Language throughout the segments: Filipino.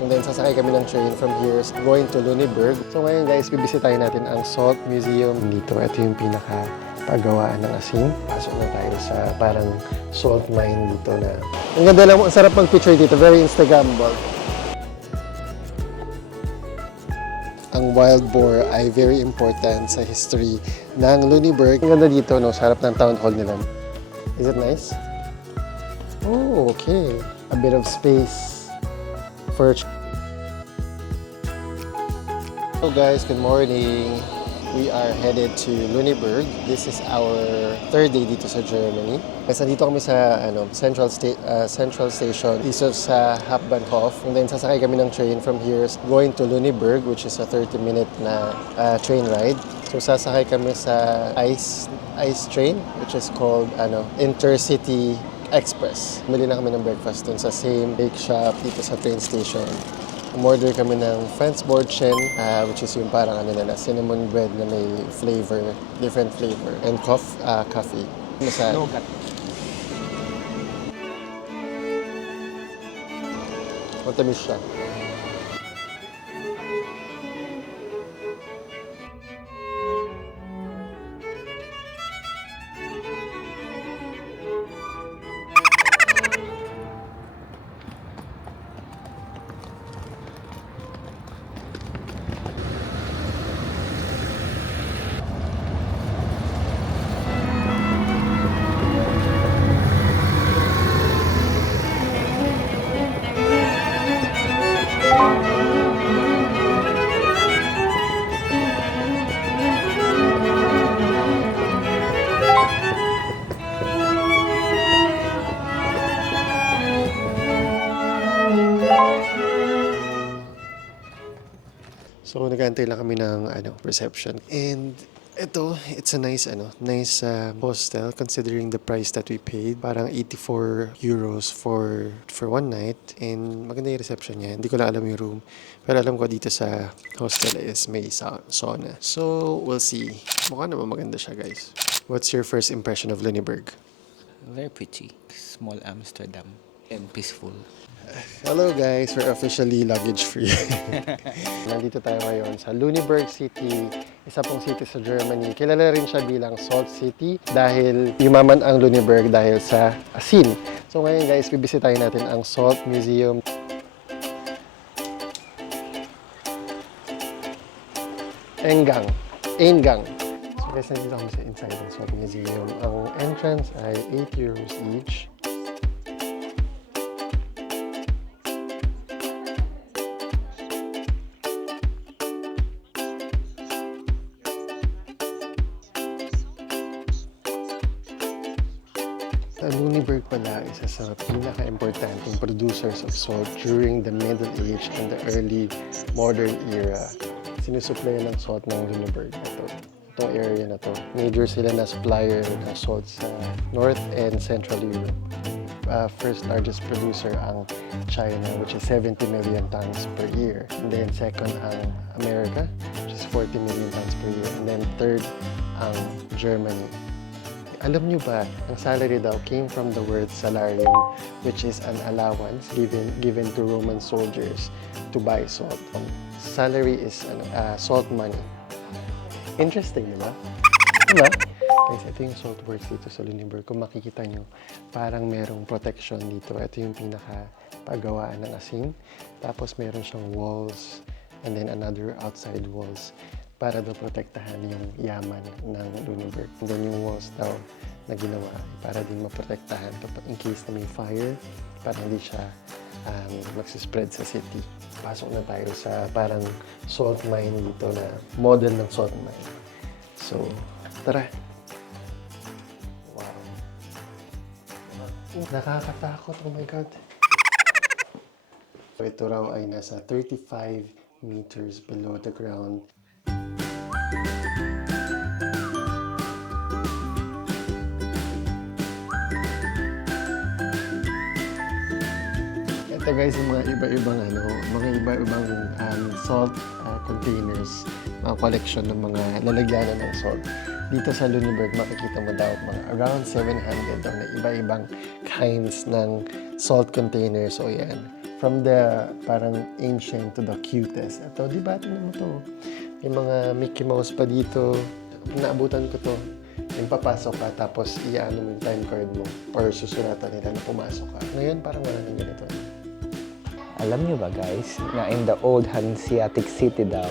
And then sasakay kami ng train from here going to Lüneburg. So ngayon guys, bibisitahin natin ang Salt Museum dito. Ito yung pinaka-pagawaan ng asin. Pasok na tayo sa parang salt mine dito na. Ang ganda lang, ang sarap mag-picture dito. Very Instagrammable. Ang wild boar ay very important sa history ng Lüneburg. Ang ganda dito, no? Sarap ng town hall nila. Is it nice? Oh, okay. A bit of space for... Hello guys, good morning. We are headed to Lüneburg. This is our third day dito sa Germany. Kasi nandito kami sa Central Station dito sa Hauptbahnhof. And then sasakay kami ng train from here going to Lüneburg, which is a 30-minute na train ride. So sasakay kami sa ice train, which is called Intercity Express. Bumili lang kami ng breakfast dun sa same bake shop dito sa train station. Umorder kami ng Franzbrötchen, which is yung parang cinnamon bread na may flavor, different flavor, and coffee. Nougat. Matamis siya. So nag-aantay lang kami ng reception. And ito, it's a nice hostel considering the price that we paid. Parang 84 euros for one night. And maganda yung reception niya. Hindi ko lang alam yung room. Pero alam ko dito sa hostel is may sauna. So we'll see. Mukha naman maganda siya, guys. What's your first impression of Lüneburg? Very pretty. Small Amsterdam. And peaceful. Hello guys, we're officially luggage free. Nandito tayo ngayon sa Lüneburg City, isa pong city sa Germany. Kilala rin siya bilang Salt City dahil yumaman ang Lüneburg dahil sa asin. So ngayon guys, bibisitahin natin ang Salt Museum. Eingang. So guys, nandito kami sa inside ng Salt Museum. Ang entrance ay 8 euros each. Lüneburg pala isa sa pinaka-importanteng producers of salt during the Middle Age and the early modern era. Sinusupply ng salt ng Lüneburg. Itong area na to. Major sila na supplier ng salt sa North and Central Europe. First largest producer ang China, which is 70 million tons per year. And then second ang America, which is 40 million tons per year. And then third ang Germany. Alam nyo ba, ang salary daw came from the word salarium, which is an allowance given to Roman soldiers to buy salt. Salary is salt money. Interesting, di ba? Diba? Guys, ito yung salt works dito sa Lüneburg. Kung makikita nyo, parang merong protection dito. Ito yung pinaka-pagawaan ng asin. Tapos meron siyang walls and then another outside walls para daw protektahan yung yaman ng Lüneburg. And then yung walls daw na ginawa para din maprotektahan in case na may fire, para hindi siya magsispread sa city. Pasok na tayo sa parang salt mine dito na model ng salt mine. So, tara! Wow! Nakakatakot, oh my God! So, ito raw ay nasa 35 meters below the ground. Ito guys, yung mga iba-ibang salt containers, mga collection ng mga lalagyanan ng salt. Dito sa Lüneburg, makikita mo daw mga around 700 daw na iba-ibang kinds ng salt containers. So yan, from the parang ancient to the cutest. Ito, di ba? Tingnan mo to. May mga Mickey Mouse pa dito. Naabutan ko to. Yung papasok ka, tapos iano mo yung time card mo or susulatan nila na pumasok ka. Ngayon, parang wala nang ganito. Alam niyo ba guys, na in the old Hanseatic City daw,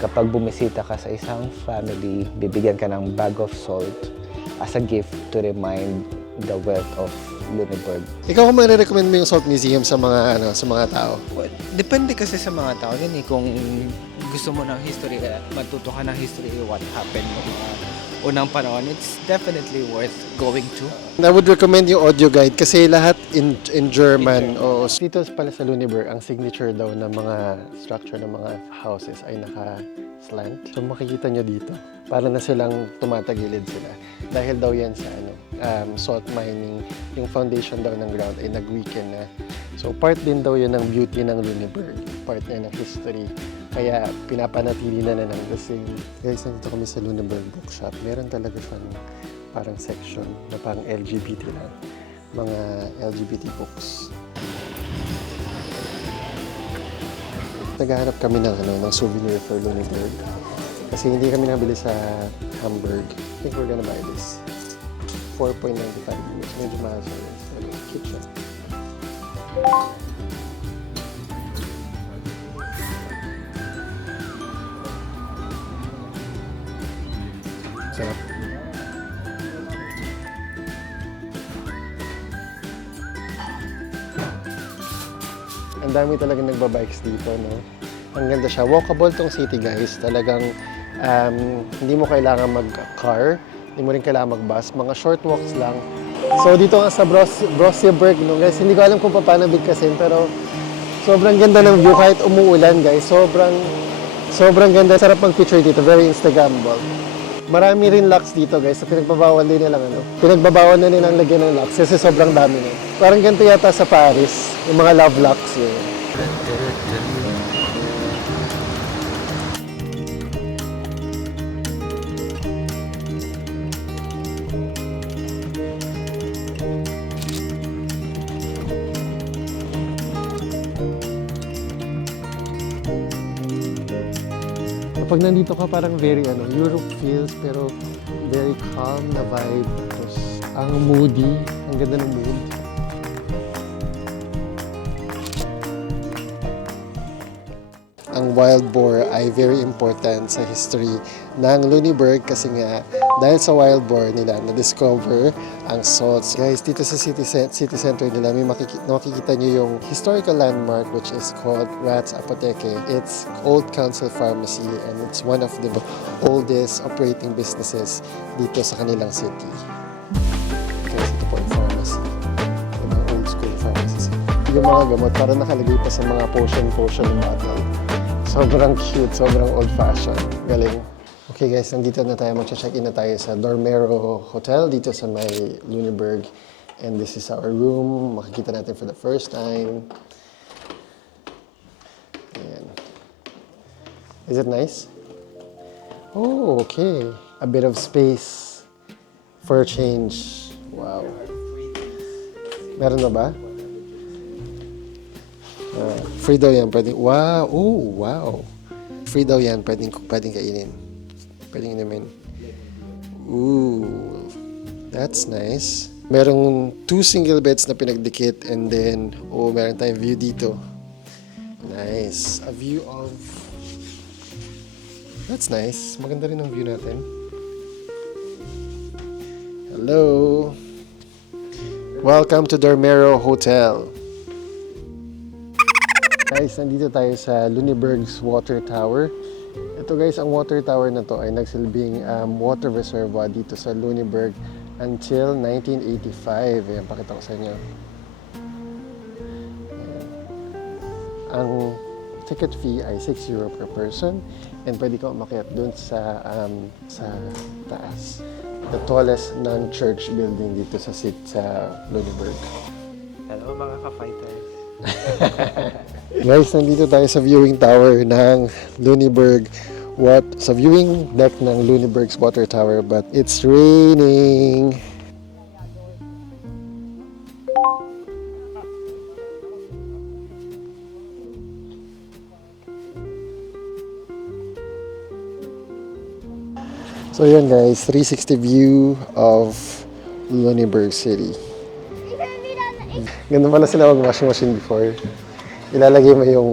kapag bumisita ka sa isang family, bibigyan ka ng bag of salt as a gift to remind the wealth of Lüneburg. Ikaw kung marirecommend mo yung Salt Museum sa mga sa mga tao? Well, depende kasi sa mga tao yun eh. Kung gusto mo ng history, matuto ka ng history, what happened noong mga unang panahon, it's definitely worth going to. I would recommend yung audio guide kasi lahat in German. O dito pala sa Lüneburg, ang signature daw ng mga structure ng mga houses ay naka-slant. So makikita nyo dito, para na silang tumatagilid sila. Dahil daw yan sa salt mining, yung foundation daw ng ground ay nag-weaken na. So part din daw yun ng beauty ng Lüneburg, part na ng history. Kaya pinapanatili na ng lasing. Guys, nandito kami sa Lüneburg Bookshop. Meron talaga siyang parang section na pang LGBT lang. Mga LGBT books. Naghahanap kami ng souvenir for Lüneburg. Kasi hindi kami nabili sa Hamburg. I think we're gonna buy this. 4.95 euros. Medyo mahal siya. Pero cute siya. Sarap. Ang dami talagang nagbabikes dito, no? Ang ganda siya. Walkable tong city, guys. Talagang hindi mo kailangan mag-car, hindi mo rin kailangan mag-bus. Mga short walks lang. So dito nga sa Brosseberg, no, guys, hindi ko alam kung paano bigkasin, pero sobrang ganda ng view kahit umuulan, guys. Sobrang ganda. Sarap mag-picture dito. Very Instagrammable. Marami rin locks dito, guys. So, pinagbabawal din nilang Pinagbabawal na nilang lagyan ng locks kasi sobrang dami na. Parang ganito yata sa Paris, yung mga love locks yun. Kapag nandito ka, parang very Europe feels, pero very calm na vibe. Tapos, ang moody, ang ganda ng mood. Ang wild boar ay very important sa history ng Lüneburg kasi nga dahil sa wild boar nila na-discover ang salts. Guys, dito sa city center nila may makikita nyo yung historical landmark which is called Rat's Apotheke. It's Old Council Pharmacy and it's one of the oldest operating businesses dito sa kanilang city. Guys, ito po yung pharmacy. Yung old school pharmacy. Yung mga gamot para nakalagay pa sa mga potion bottle. Sobrang cute, sobrang old-fashioned. Galing. Okay guys, nandito na tayo. Mag-check-in na tayo sa Dormero Hotel dito sa may Lüneburg. And this is our room. Makikita natin for the first time. Ayan. Is it nice? Oh, okay. A bit of space for a change. Wow. Meron na ba? Free daw yan, pwedeng, wow, oh, wow. Free daw yan, pwedeng kainin. Pwedeng inumin. Ooh, that's nice. Merong 2 single beds na pinagdikit and then, meron tayong view dito. Nice. A view of, that's nice. Maganda rin ang view natin. Hello. Welcome to Dormero Hotel. Guys, nandito tayo sa Lüneburg's Water Tower. Ito guys, ang water tower na to ay nagsilbing water reservoir dito sa Lüneburg until 1985. Ayan, pakita ko sa inyo. Ayan. Ang ticket fee ay 6 euro per person and pwede ka umakyat dun sa taas. The tallest non-church building dito sa Lüneburg. Hello mga ka-fighters. Guys, nandito tayo sa viewing tower ng Lüneburg. Sa viewing deck ng Lüneburg's Water Tower, but it's raining. So yun guys, 360 view of Lunenburg City. Ganun pala sila mag-washing machine before. Ilalagay mo yung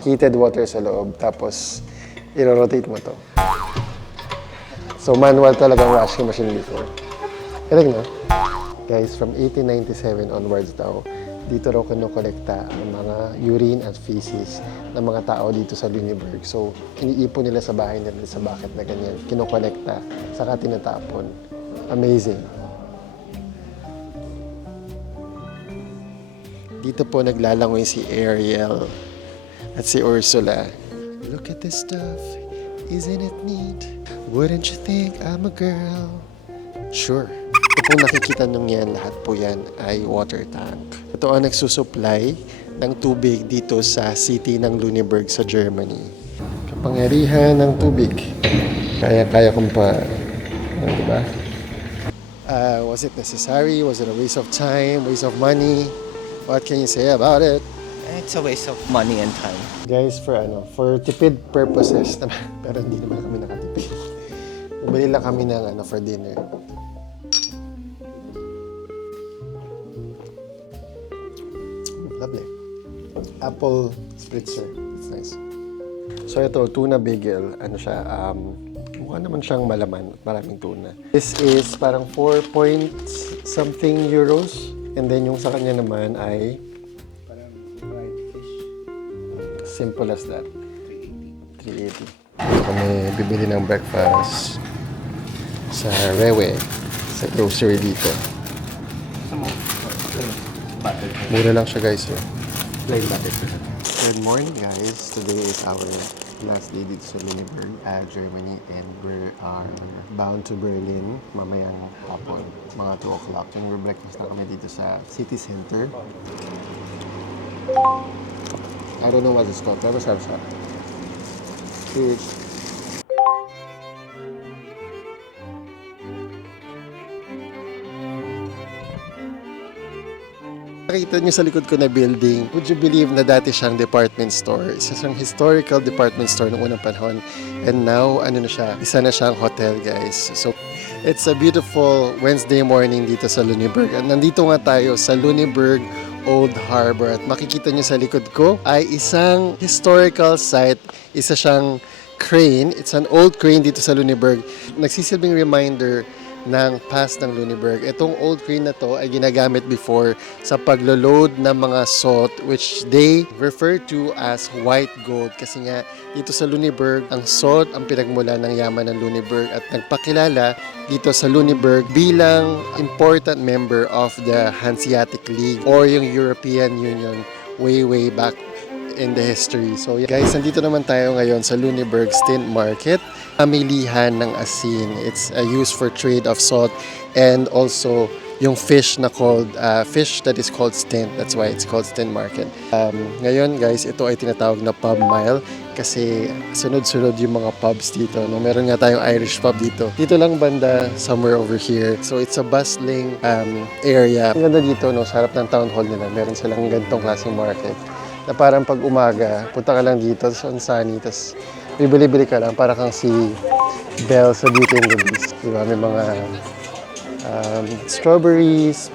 heated water sa loob, tapos i-rotate mo to. So manual talagang washing machine before. Galing no? Guys, from 1897 onwards daw, dito raw kinukolekta ang mga urine at feces ng mga tao dito sa Lunenburg. So, iniipon nila sa bahay nila sa bucket na ganyan. Kinukolekta, saka tinatapon. Amazing. Dito po naglalangoy si Ariel at si Ursula. Look at this stuff. Isn't it neat? Wouldn't you think I'm a girl? Sure. Ito pong nakikita nyo yan, lahat po yan ay water tank. Ito ang nagsusupply ng tubig dito sa city ng Lunenburg sa Germany. Kapangyarihan ng tubig. Kaya-kaya kong pa... diba? Was it necessary? Was it a waste of time? Waste of money? What can you say about it? It's a waste of money and time. Guys, for tipid purposes naman, pero hindi naman kami nakatipid. Bumili lang kami ng for dinner. Lovely. Apple spritzer. That's nice. So ito, tuna bagel. Ano siya, mukha naman siyang malaman. Maraming tuna. This is parang 4 point something euros. And then yung sa kanya naman ay Parang fried fish. simple as that. 380. Kami bibili ng breakfast sa Rewe, sa grocery dito. Butter. Mura lang siya guys. Plain butter. Good morning guys. Today is our last day dito sa Lunenburg, Germany, and we are bound to Berlin mamayang hapon, mga 2 o'clock. And we're breakfast na kami dito sa city center. I don't know what it's called, pero sarap siya. Cheers! Nakita niyo sa likod ko na building, would you believe na dati siyang department store? Isa siyang historical department store noong unang panahon. And now, isa na siyang hotel, guys. So, it's a beautiful Wednesday morning dito sa Lunenburg. At nandito nga tayo sa Lunenburg Old Harbor. At makikita niyo sa likod ko ay isang historical site. Isa siyang crane. It's an old crane dito sa Lunenburg. Nagsisilbing reminder ng past ng Lunenburg. Itong old crane na to ay ginagamit before sa paglo-load ng mga salt, which they refer to as white gold, kasi nga dito sa Lunenburg ang salt ang pinagmula ng yaman ng Lunenburg at nagpakilala dito sa Lunenburg bilang important member of the Hanseatic League or yung European Union way back in the history. So guys, nandito naman tayo ngayon sa Lunenburg Stint Market. Pamilihan ng asin. It's used for trade of salt and also yung fish na called fish that is called stint. That's why it's called Stint Market. Ngayon guys, ito ay tinatawag na pub mile kasi sunod-sunod yung mga pubs dito. No? Meron nga tayong Irish pub dito. Dito lang banda, somewhere over here. So it's a bustling area. Ang ganda dito, no, sa harap ng town hall nila. Meron silang ganitong klaseng market na parang pag umaga, punta ka lang dito sa sunny, tas bibili-bili ka lang para kang si Belle sa Beauty and the Beast. Diba? May mga strawberries.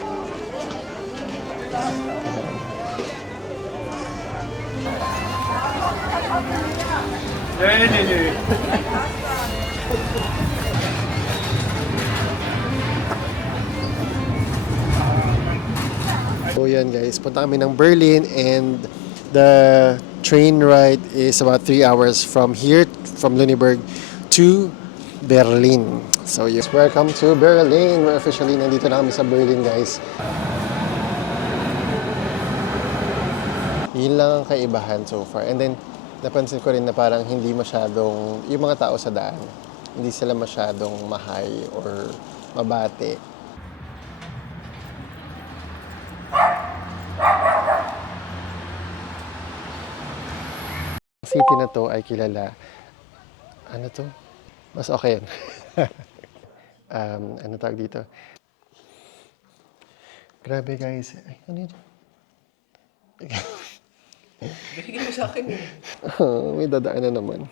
So yan guys, punta kami ng Berlin and the train ride is about 3 hours from here, from Lunenburg to Berlin. So yes, welcome to Berlin. We're officially nandito na kami sa Berlin guys. Yun lang ang kaibahan so far. And then, napansin ko rin na parang hindi masyadong, yung mga tao sa daan, hindi sila masyadong mahay or mabate. City na to ay kilala. Ano to? Mas okay yan. Ano tawag dito? Grabe guys. Ay, ano yun? Binigyan mo sa akin eh. May dadaan na naman.